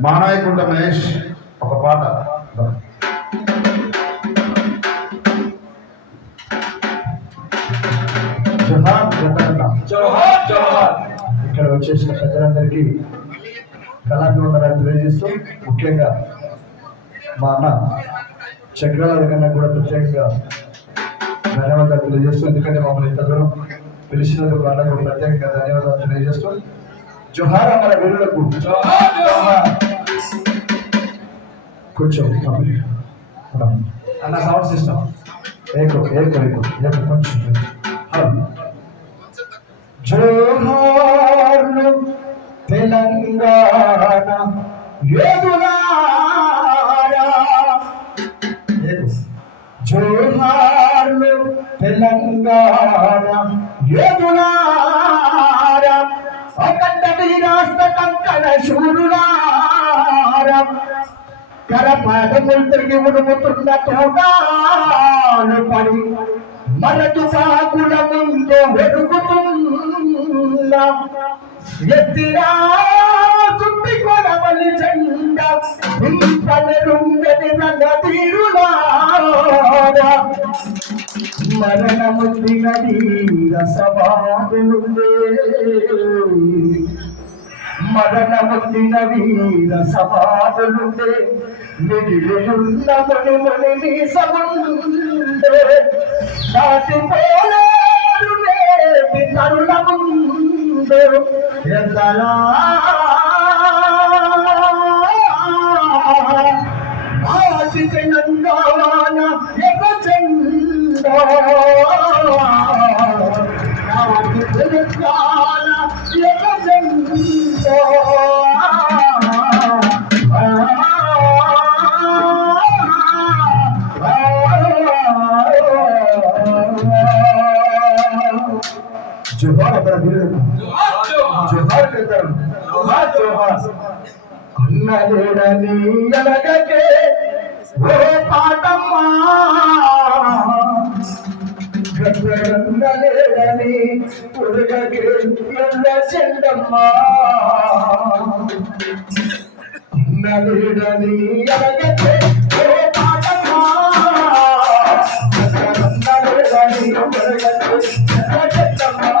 మానాయకుంట మహేష్ ఒక పాట. ఇక్కడ వచ్చేసిన ప్రజలందరికీ కళాభివందనాలు తెలియజేస్తూ ముఖ్యంగా మా అన్న చక్రాల కన్నా కూడా ప్రత్యేకంగా ధన్యవాదాలు తెలియజేస్తూ ఎందుకంటే మమ్మల్ని ఇంత దూరం పిలిచినందుకు అన్నకు ప్రత్యేకంగా ధన్యవాదాలు తెలియజేస్తూ జోహార్ అన్న వీరులకు జోహార్ కొంచెం అన్న సౌండ్ సిస్టమ్ ఏకో ఏకో ఏకో. ఏకో కొంచెం జోహార్లు తెలంగాణ యోధులారా జోహార్లు తెలంగాణ యోధులారా అకంటది రాష్ట్ర కంకణ శూరులారా. కరపాదములకి ఉడుముతున్న తోడాలు పడి మరటు సాకుల ముందు వెలుగుతున్న ఎత్తిరా చుట్టి కొడవలి చెండ ఇంపనరుంగని రంగ తీరులారా మరణముందిన వీర సమాధులుండే నిడిలున్న ముని ముని మీసముండే. దాటిపోలేరు నేటి తరుణముందు ఎంతలా ఆటి చెయ్యను జోహార్ అక్కడ వీరులకు జోహార్ జోహార్ జోహార్ చేద్దాం జోహార్ జోహార్ అన్నలేడని ఎలగకే ఓ పాటమ్మా గద్దరన్నలేడని ఉరగకే ఎల్ల చెండమ్మా అన్నలేడని ఎలగకే ఓ పాటమ్మా గద్దరన్నలేడని ఉరగకే ఎల్ల చెండమ్మా